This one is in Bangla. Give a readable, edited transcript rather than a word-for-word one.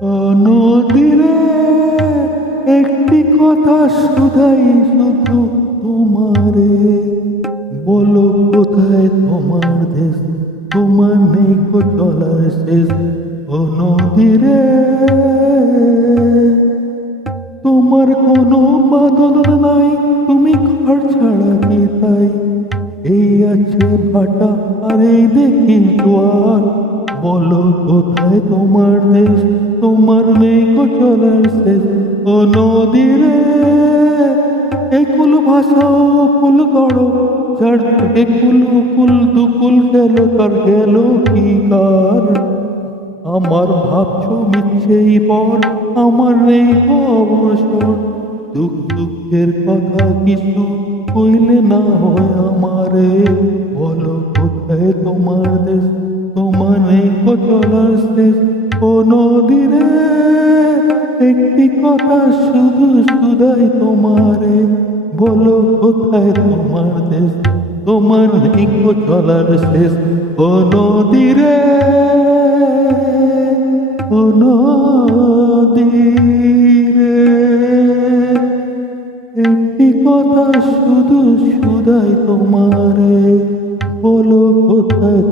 নদীরে একটি কথা শুধাই শুধু তোমারে, বলো কোথায় তোমার দেশ, তোমার নেই গো চলার শেষ। ও নদীরে তোমার কোনো বাদল নাই, তুমি ঘর ছাড়া কি তাই? এই আছে ভাটা আর এই দেখি জোয়ার, বলো কোথায় তোমার দেশ, তোমার নেই গো চলার শেষ। ও নদীরে একুল ভাষা ও কুল গড়, যার একুল উকুল দুকুল গেল তার গেল কি কার? আমার ভাবছো মিথ্যেই পর, আমার নেই গো অবসর, দুঃখ দুঃখের কথা কিছু কইলে না হয় আমারে, বলো কোথায় তোমার দেশ, তোমার নেই গো চলার শেষ। ও নদীরে একটি কথা শুধু শুধাই তোমারে, বলো কোথায় তোমার দেশ, তোমার নেই গো চলার শেষ। ও নদীরে, ও নদীরে একটি কথা শুধু শুধাই তোমারে, বলো কোথায়